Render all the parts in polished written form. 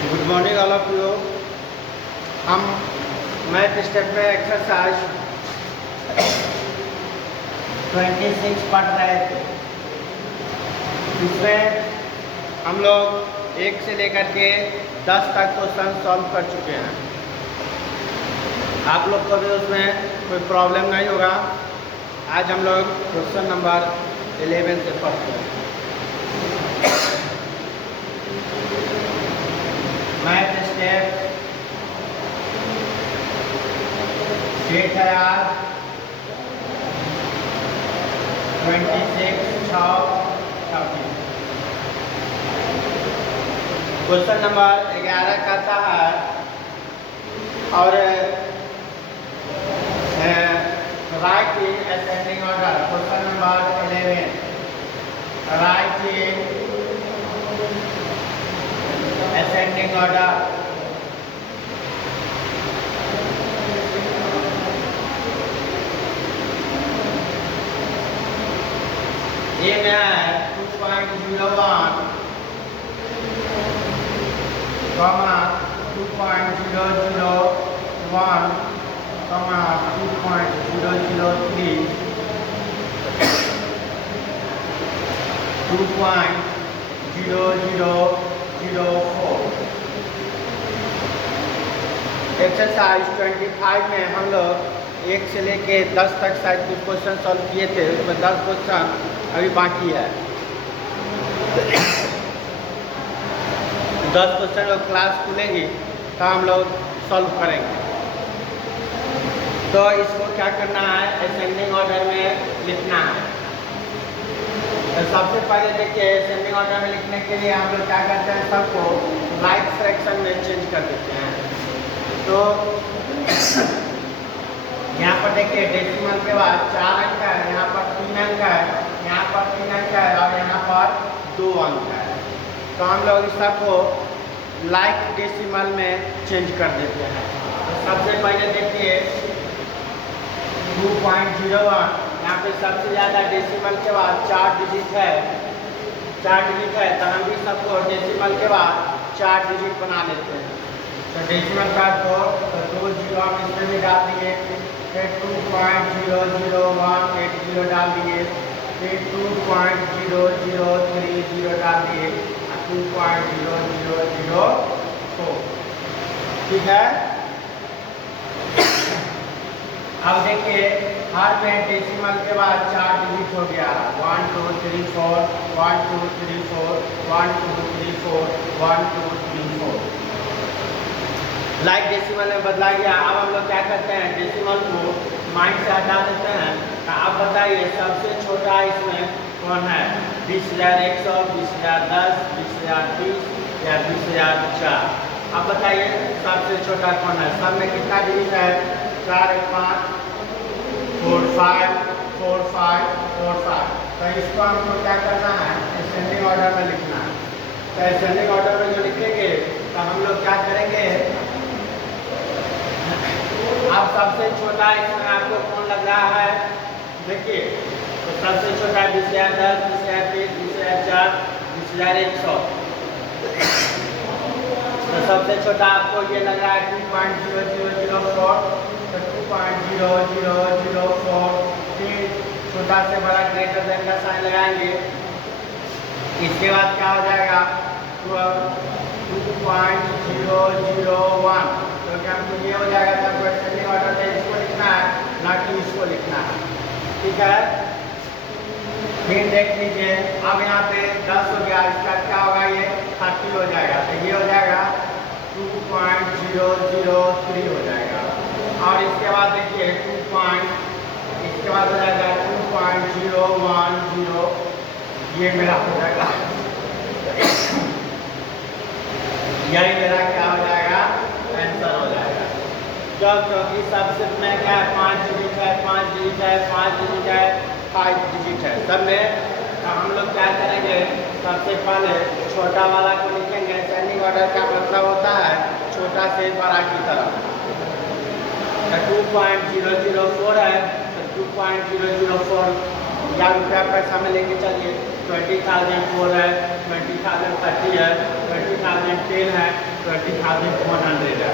Good morning all of you. हम math step में exercise 26 पढ़ रहे थे। इसमें हम लोग 1 से लेकर के 10 तक क्वेश्चन सॉल्व कर चुके हैं। आप लोग को भी उसमें कोई प्रॉब्लम नहीं होगा। आज हम लोग क्वेश्चन नंबर 11 से पढ़ते हैं। मैथ स्टेप डेट है आज 26/6/26। क्वेश्चन नंबर 11 कहता है और right in ascending order. Question number 11 right in ascending order. ये में है 2.01 कॉमा 2.001 कॉमा 2.003 2.0004। एक्सरसाइज 25 में हम लोग 1 से लेके 10 तक शायद कुछ क्वेश्चन सॉल्व किए थे। उसमें 10 क्वेश्चन अभी बाकी है। 10 क्वेश्चन जब क्लास खुलेगी तो हम लोग सॉल्व करेंगे। तो इसको क्या करना है, असेंडिंग ऑर्डर में लिखना है। तो सबसे पहले देखिए असेंडिंग ऑर्डर में लिखने के लिए हम लोग क्या करते हैं, सबको राइट फ्रैक्शन में चेंज कर देते हैं। तो यहाँ पर देखिए डेसिमल के बाद 4 अंक है, यहाँ पर 3 अंक है, यहाँ पर 3 अंक है और यहाँ पर 2 अंक है। तो हम लोग इस सबको लाइक डेसिमल में चेंज कर देते हैं। तो सबसे पहले देखिए 2.01, यहाँ पे सबसे ज़्यादा डेसिमल के बाद 4 डिजिट है, 4 डिजिट है। तो हम भी सबको डेसिमल के बाद 4 डिजिट बना लेते हैं। तो डेसिमल का 2 जीरो हम इसमें भी डाल दिए, फिर 2.00180 डाल दिए, फिर 2.0030 डाल दिए, 2.0004। ठीक है। अब देखिए हर में डेसिमल के बाद 4 डिजिट हो गया, 1 2 3 4 1 2 3 4 1 2 3 4 1 2 3 4। लाइक डेसिमल में बदला गया। अब हम लोग क्या करते हैं, डेसिमल को माइंड से हटा देते हैं। तो आप बताइए सबसे छोटा इसमें कौन है, 20,100, 20,010, 20,020 या 20,004? आप बताइए सबसे छोटा कौन है। सब में कितना डिजिट है, 4 1 5 4 5 4 5 4 5। तो इसको हमको क्या करना है, असेंडिंग ऑर्डर में लिखना है। तो असेंडिंग ऑर्डर में जो लिखेंगे तो हम लोग क्या करेंगे, अब सबसे छोटा इसमें आपको कौन लग रहा है, देखिए तो सबसे छोटा 20,010, 20,020, 20,004, 20,100। तो सबसे छोटा आपको ये लग रहा है 2.0004। तो 2.0004 फिर छोटा से बड़ा ग्रेटर देन का साइन लगाएंगे। इसके बाद क्या हो जाएगा, 2.001। तो क्या हमको ये हो जाएगा, तब असेंडिंग ऑर्डर में इसको लिखना है, ना कि इसको लिखना है। ठीक है। फिर देख लीजिए अब यहाँ पे 10 हो गया, इसका क्या होगा, ये 30 हो जाएगा। तो ये हो जाएगा 2.003 हो जाएगा। और इसके बाद देखिए इसके बाद हो जाएगा 2.010। ये मेरा हो जाएगा, यही मेरा क्या हो जाएगा, आंसर हो जाएगा। जब क्योंकि सबसे में क्या है, 5 डिजिट है, 5 डिजिट है, 5 डिजिट है, 5 डिजिट है सब में। तो हम लोग क्या करेंगे, सबसे पहले छोटा वाला को लिखेंगे। असेंडिंग ऑर्डर का मतलब होता है छोटा से बड़ा की तरफ। तो 2.004 है, तो 2.004 या रुपया पैसा में लेके चलिए। 20,004 है, 20,030 है, 20,000 10 है, 20,100 है।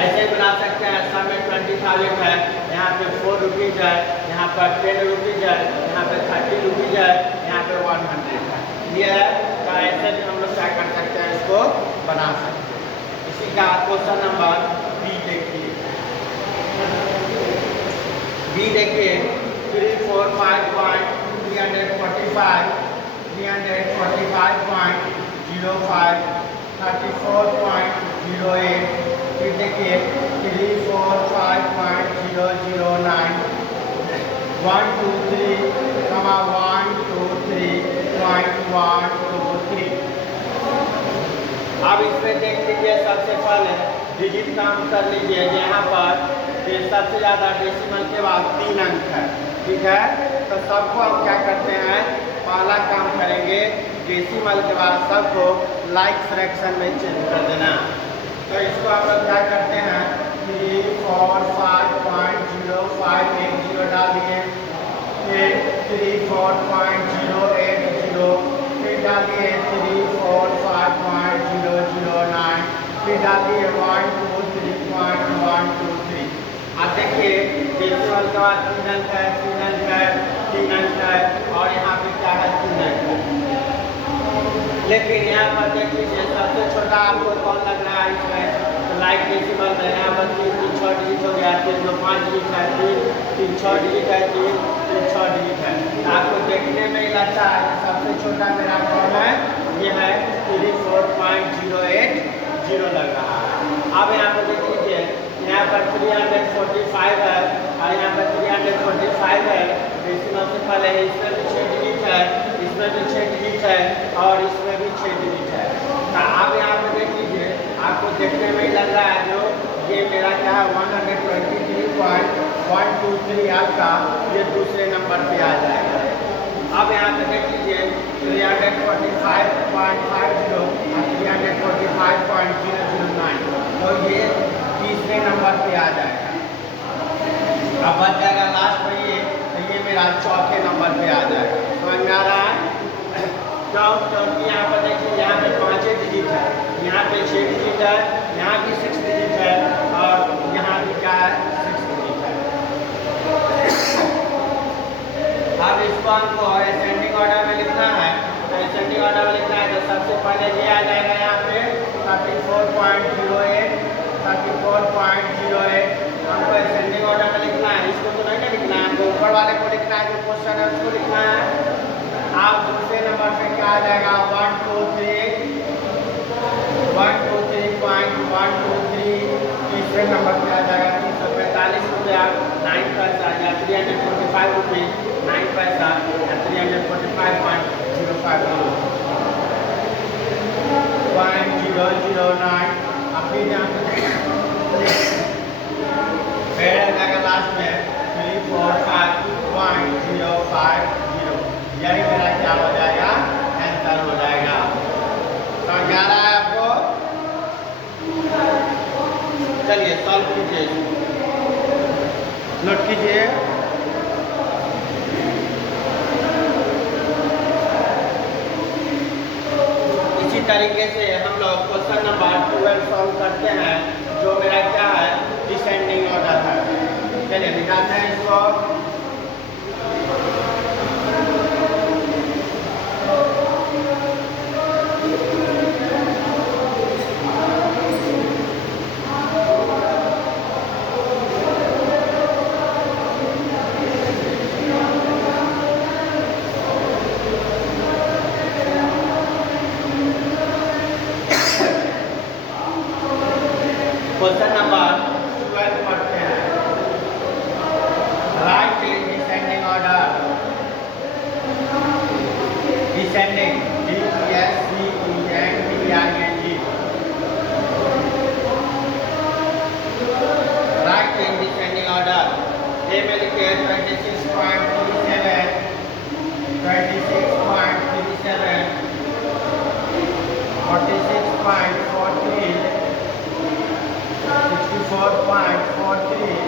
ऐसे बना सकते हैं, सम में 20,000 है, यहाँ पे 4 रुपीज़ है, यहाँ पर 10 रुपीज़ है, यहाँ पे 30 रुपीज़ है, यहाँ पे 100 है। ये है, तो ऐसे भी हम लोग क्या कर सकते हैं, इसको बना सकते हैं। इसी का क्वेश्चन नंबर बी देखिए। बी देखिए 345.345, 345.05, 34.08, फिर देखिए 345.009, 123,123.123। अब इसमें देख लीजिए, सबसे पहले डिजिट काम कर लीजिए। यहाँ पर सबसे ज़्यादा डेसिमल के बाद 3 अंक है, ठीक है। तो सबको हम क्या करते हैं, पहला काम करेंगे, डेसिमल के बाद सबको लाइक फ्रैक्शन में चेंज कर देना। तो इसको हम लोग क्या करते हैं, 345.0580 डाल दिए, फिर 34.080, फिर डाल दिए 345.009, फिर डाल दिए 123.123। अब देखिए डेसिमल के बाद 3 अंक है, 3 अंक है, 3 अंक है, और यहाँ पे क्या है, 3 अंक है। लेकिन यहाँ पर देख लीजिए, सबसे छोटा आपको कौन लग रहा है इसमें, तो लाइक डेसिमल है। यहाँ पर 3 3 6 डिजिट हो गया, 3 2 5 डिजिट है, 3 3 6 डिजिट है, 3 3 6 डिजिट है। तो आपको देखने में ही लगता है कि सबसे छोटा मेरा कौन है, ये है 34.080 लग रहा है। अब यहाँ पर देख लीजिए, यहाँ पर 345 है और यहाँ पर 345 है, डेसिमल से पहले है, इसमें भी 6 डिजिट है, इसमें भी 6 डिजिट है, और इसमें भी 6 डिजिट है। तो अब यहाँ पर देख लीजिए, आपको देखने में ही लग रहा है जो ये मेरा क्या है, 123.123 आपका ये दूसरे नंबर पे आ जाएगा। अब यहाँ पे देख लीजिए 345.50 और 345.009, तो ये तीसरे नंबर पे आ जाएगा। अब बच जाएगा लास्ट में ये, तो ये मेरा चौथे नंबर पे आ जाएगा। समझ में आ रहा है? क्योंकि यहाँ पर देखिए, यहाँ पे 5 डिजिट है, यहाँ पे 6 डिजिट है, यहाँ भी 6 डिजिट है, और यहाँ भी क्या है, 6 डिजिट है। अब इसको हमको असेंडिंग ऑर्डर में लिखना है। तो असेंडिंग ऑर्डर में लिखना है, तो सबसे पहले ये आ जाएगा यहाँ पे 34.08, 34.08 हमको असेंडिंग ऑर्डर में लिखना है। इसको तो नहीं ना लिखना है, हमको ऊपर वाले को लिखना है, जो क्वेश्चन है उसको लिखना है। आप दूसरे नंबर पे क्या आ जाएगा, 123.123, तीसरे नंबर पे आ जाएगा 345 रुपया 9 पैसा, या 345 रुपये 9 पैसा, या 345.009। अब फिर यहाँ पे लास्ट में 345.050, यही मेरा क्या हो जाएगा, आंसर हो जाएगा। समझ आ रहा है आपको? चलिए सॉल्व कीजिए, नोट कीजिए। इसी तरीके से हम लोग क्वेश्चन नंबर 12 सॉल्व करते हैं, जो मेरा क्या है, डिसेंडिंग ऑर्डर है। चलिए निकालते हैं इसको। क्वेश्चन नंबर 12 पढ़ते हैं। Right in descending order, descending, DESCENDING, right in descending order. A में लिखे 26.37, 26.37, 46.43, 64.43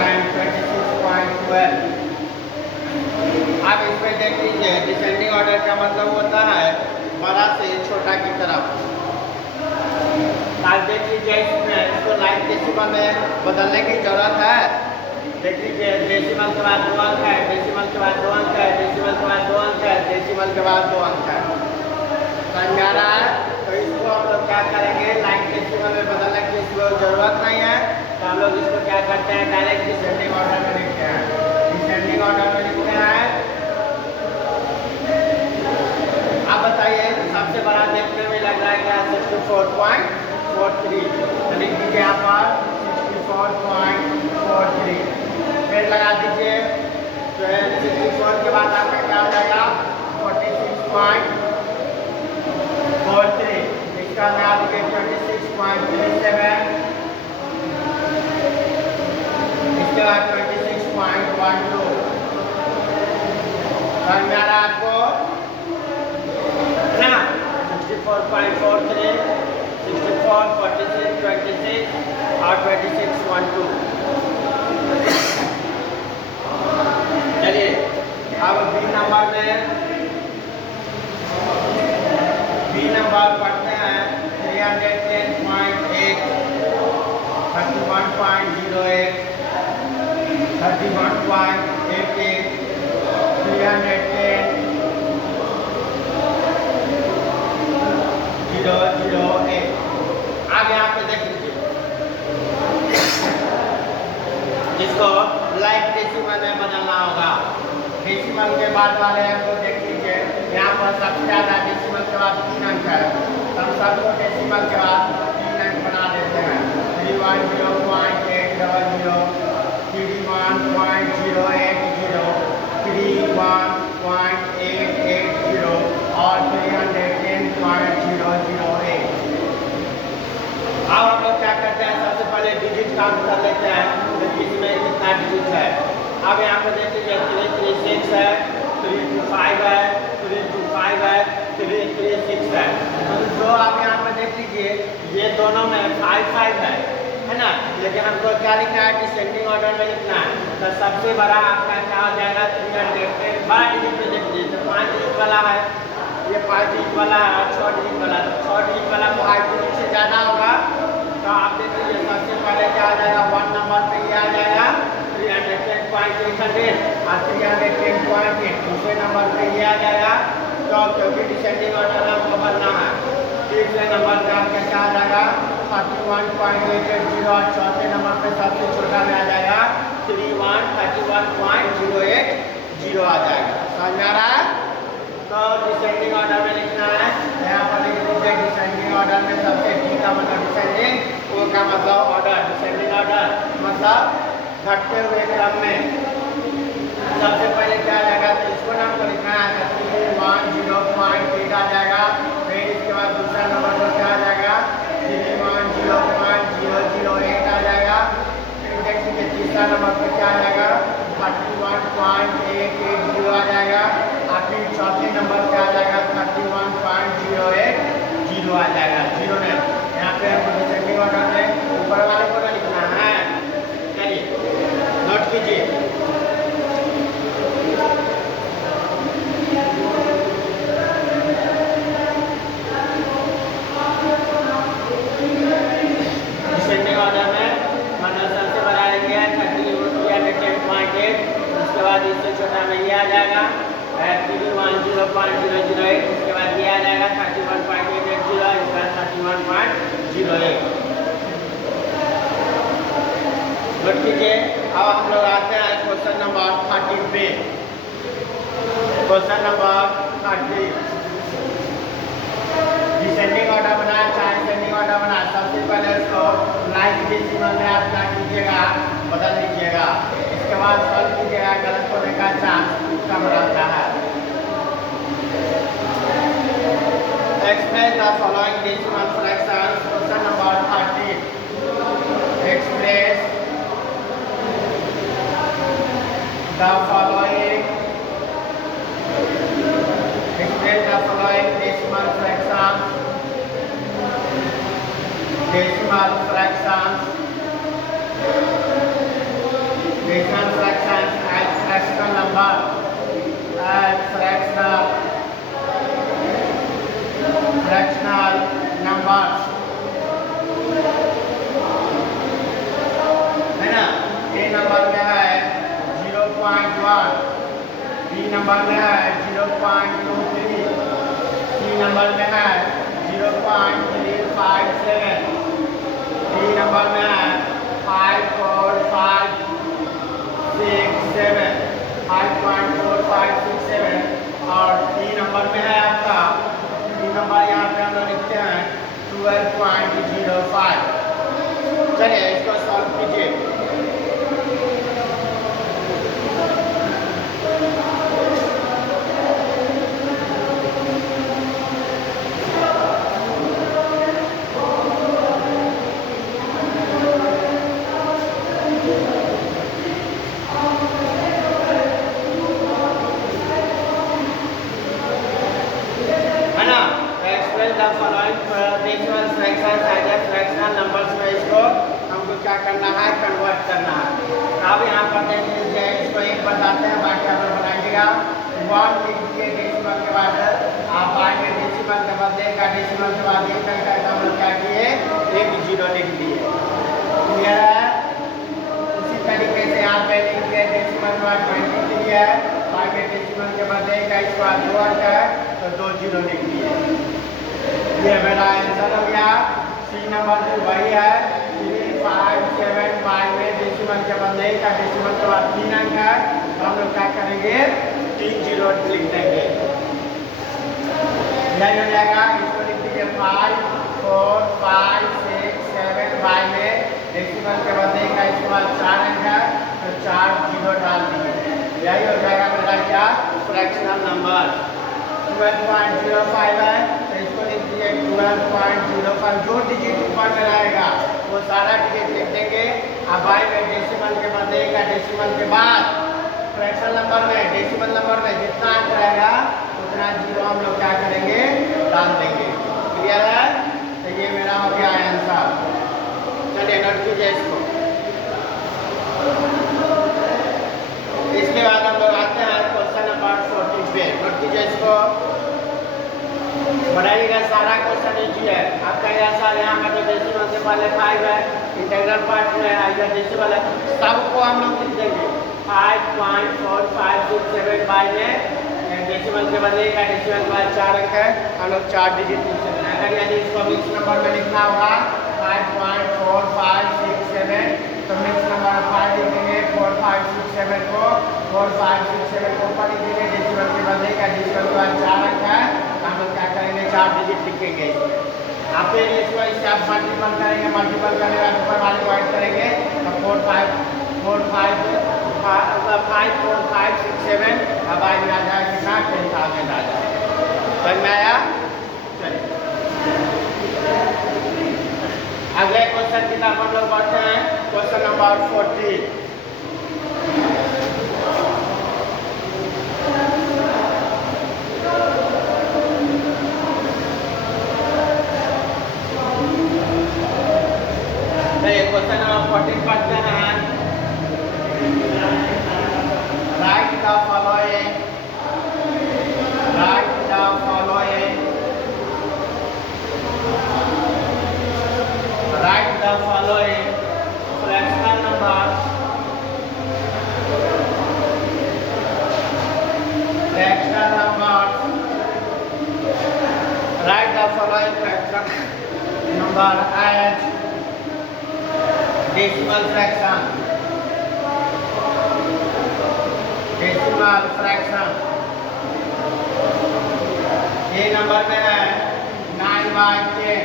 and 26.12। अब इसमें देख लीजिए डिसेंडिंग ऑर्डर का मतलब होता है बड़ा से छोटा की तरफ। आज देख लीजिए इसमें इसको लाइन डेसिमल में बदलने की जरूरत है। देख लीजिए डेसिमल के बाद 2 अंक है, डेसिमल के बाद 2 अंक है, डेसिमल के बाद 2 अंक है, डेसिमल के बाद 2 अंक है। समझ आ रहा है? तो इसको हम लोग क्या करेंगे, लाइन डेसिमल में बदलने की इसको जरूरत नहीं है, तो हम लोग इसको क्या करते हैं, डायरेक्ट डिसेंडिंग ऑर्डर में लिखते हैं। डिसेंडिंग ऑर्डर में लिखते हैं। आप बताइए सबसे बड़ा देखने में लग रहा है क्या, 64.43, लिख दीजिए यहाँ पर 64.43, फिर लगा दीजिए। तो 64 के बाद आपका क्या हो जाएगा, 46.43, इसका में आ दीजिए 26.37, इसके बाद 26.12। समझ में आ रहा है आपको ना? 64.43, 64, 46, 26 और 26.12। चलिए अब बी नंबर पढ़ते हैं। 310.8, 31.08, 31.88, 310, 008। आगे यहाँ पे देख लीजिए, इसको लाइक डेसिमल में बदलना होगा। डेसिमल के बाद वाले अंक को देख लीजिए, यहाँ पर सबसे ज्यादा डेसिमल के बाद 3 अंक है, हम सबको डेसिमल के बाद 3 अंक बना देते हैं। 310.800, 31.080, 31.880 और 310.008। अब हम लोग क्या करते हैं, सबसे पहले डिजिट काउंट कर लेते हैं तो इसमें कितना डिजिट है। अब यहाँ पे देख लीजिए 336 है, 325 है, 325 है, 336 है। तो जो आप यहाँ पे देख लीजिए ये दोनों में 55 है ना, लेकिन हमको क्या लिखना है, डिसेंडिंग ऑर्डर में लिखना है। तो सबसे बड़ा आपका क्या हो जाएगा, 310। बड़ा डिजिट पे देख लीजिए, 5 डिजिट वाला है, ये 5 डिजिट वाला है और 6 डिजिट वाला। तो 6 डिजिट वाला 5 डिजिट से ज़्यादा होगा, तो आप देख लीजिए सबसे पहले क्या आ जाएगा, 1 नंबर पे ये आ जाएगा 310.800 और 310.8। दूसरे नंबर पे ये आ जाएगा, तो क्योंकि डिसेंडिंग ऑर्डर में हमको बनना है। तीसरे नंबर पे आपका क्या आ जाएगा, 31.880 और चौथे नंबर पे सबसे छोटा में आ जाएगा 31.080 आ जाएगा। समझ में आ रहा है? तो डिसेंडिंग ऑर्डर में लिखना है, यहाँ पर लिख दीजिए डिसेंडिंग ऑर्डर में सबसे डी का मतलब डिसेंडिंग, ओ का मतलब ऑर्डर, डिसेंडिंग ऑर्डर मतलब घटते हुए क्रम में। सबसे पहले क्या आ जाएगा, तो इसको नाम को लिखना है 310.8 आ जाएगा। फिर इसके बाद दूसरा नंबर पर क्या आ जाएगा, 310.008 आ जाएगा। फिर देख लीजिए तीसरा नंबर पर क्या आ जाएगा, 31.880 आ जाएगा। और फिर चौथे नंबर पे आ जाएगा 31.080 आ जाएगा। जीरो ने यहाँ पे हमको डिसेंडिंग ऑर्डर में ऊपर वाले को लिखना है। चलिए नोट कीजिए, डिसेंडिंग ऑर्डर में मतलब सबसे बड़ा गया 310.8, उसके बाद इससे छोटा में ये आ जाएगा 31.008, उसके बाद ये आ जाएगा 31.880, इसके बाद 31.08। नोट कीजिए। अब हम लोग आते हैं क्वेश्चन नंबर 30 पे। क्वेश्चन नंबर 30, डिसेंडिंग ऑर्डर बनाया, चाहे डिसेंडिंग ऑर्डर बनाया, सबसे पहले उसको लाइक डेसिमल में आप क्या कीजिएगा, बदल लीजिएगा। इसके बाद सॉल्व कीजिएगा, गलत होने का चांस कम रहता है। Express the following decimal fractions. Question number 30. Express the following. Express the following decimal fractions. Decimal fractions. Decimal fractions as fractional number. As fractional number में है 0.357, बी नंबर में है 5.4567, 5.4567 और डी नंबर में है आपका, डी नंबर यहाँ पे हम लोग लिखते हैं 12.05। चलिए इसको सॉल्व कीजिए। क्या करना है, कन्वर्ट करना है। अब यहाँ पर देख लीजिए, इसको एक बताते हैं, बाकी आप लोग बनाइएगा। 1 लिख दिए डेसिमल के बाद, आप बाद में डेसिमल के बाद देगा, डेसिमल के बाद एक करके हम लोग क्या किए, एक 0 लिख दिए। क्लियर है? उसी तरीके से यहाँ पे लिख दिए डेसिमल के बाद 20 दिया है, बाद में डेसिमल के बाद देगा, इसके बाद 2 अंक है तो 2 0 लिख दिए। ये मेरा आंसर हो गया। सी नंबर भी वही है, 357 में डेसिमल के बाद नहीं का, डेसिमल के बाद 3 अंक है तो हम लोग क्या करेंगे, 3 0 लिख देंगे। यही हो जाएगा। इसको लिख दीजिए 5 4 5 6 7 बाई में डेसिमल के बाद नहीं का, इसके बाद 4 अंक है तो 4 0 डाल दीजिए। यही हो जाएगा मेरा क्या, फ्रैक्शनल नंबर। 12.05 है तो इसको लिख दीजिए 12.05। जो डिजिट ऊपर में रहेगा वो सारा डिजिट लिख देंगे। अब बाई में डेसिमल के बाद देगा, डेसिमल के बाद फ्रैक्शनल नंबर में, डेसिमल नंबर में जितना अंक रहेगा उतना 0 हम लोग क्या करेंगे, डाल देंगे। क्लियर है? तो ये मेरा हो गया आंसर। चलिए नोट कीजिए इसको। इसके बाद हम लोग आते हैं क्वेश्चन नंबर 14 पे। नोट कीजिए इसको, बनाइएगा। सारा क्वेश्चन इजी है आपका। यहाँ पर जो डेसिमल से पहले 5 है, इंटीग्रल पार्ट में आएगा डेसिमल है, सबको हम लोग लिख देंगे 5.4567 बाई में डेसिमल के बाद एक है, डेसिमल के बाद 4 अंक है, हम लोग 4 डिजिट लिख सकते हैं। अगर यदि इसको मिक्स नंबर में लिखना होगा 5.4567 तो मिक्स नंबर 5 लिख देंगे, 4567 को 4567 को ऊपर लिख देंगे, डेसिमल के बाद एक है, डेसिमल के बाद 4 अंक है, हम लोग क्या करेंगे, 4 डिजिट लिखेंगे। आप फिर इसको इससे आप मल्टीपल करेंगे, मल्टीपल करने के बाद ऊपर वाले को ऐड करेंगे तो 54567 अब आज में आ जाएगा कितना, 10,000 आ जाएगा। समझ में आया? चलिए अगले क्वेश्चन की तरफ हम लोग बढ़ते हैं। Question number 14। क्वेश्चन नंबर 14 पढ़ते हैं। Write the following, write the following, write the following fractional number, fractional number, write the following fractional number as decimal fraction, decimal fraction. A number में है 9/10,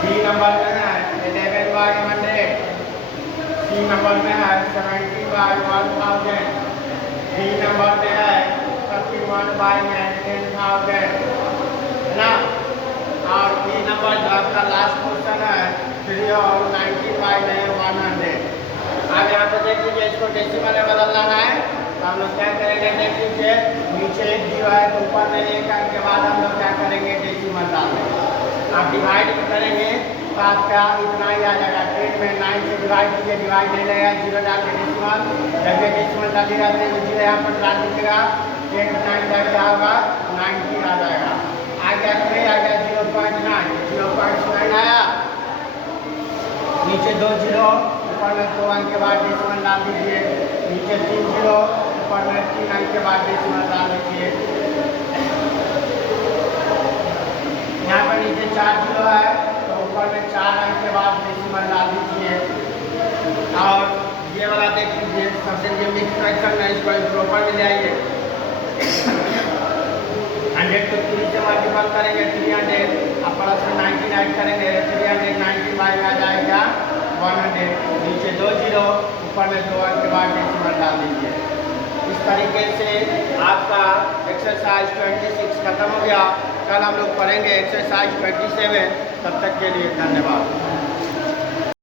बी नंबर में है 11/100, सी number में है 70/1000, D number में है 31/10,000, है ना। और बी नंबर जो आपका लास्ट क्वेश्चन है 390/100। अब यहाँ पे देख लीजिए, इसको डेसिमल में बदलना है तो हम लोग क्या करेंगे, देख लीजिए नीचे 1 0 है तो ऊपर में 1 अंक के बाद हम लोग क्या करेंगे, डेसिमल डाल देंगे। आप डिवाइड करेंगे तो आपका इतना ही आ जाएगा। 10 में 9 से डिवाइड कीजिए, डिवाइड नहीं लगेगा, 0 डाल के डेसिमल, जब ये डेसिमल डालिएगा तो 0 यहाँ पर डाल दीजिएगा, 10 9 का क्या होगा, 90 आ जाएगा। आ गया तो नहीं आ गया, 0.9 आया, नीचे 2 0, ऊपर में 2 अंक के बाद डेसिमल डाल दीजिए, नीचे 3 0, ऊपर में 3 अंक के बाद डेसिमल डाल दीजिए। ऊपर में ले आइए। 100 को 3 से मल्टीपल करेंगे 300, अब प्लस में 19 ऐड करेंगे 390 बाई में आ जाएगा 100। नीचे 2 जीरो, ऊपर में 2 अंक के बाद डेसिमल डाल दीजिए। इस तरीके से आपका एक्सरसाइज 26 खत्म हो गया। कल हम लोग पढ़ेंगे एक्सरसाइज 27। तब तक के लिए धन्यवाद।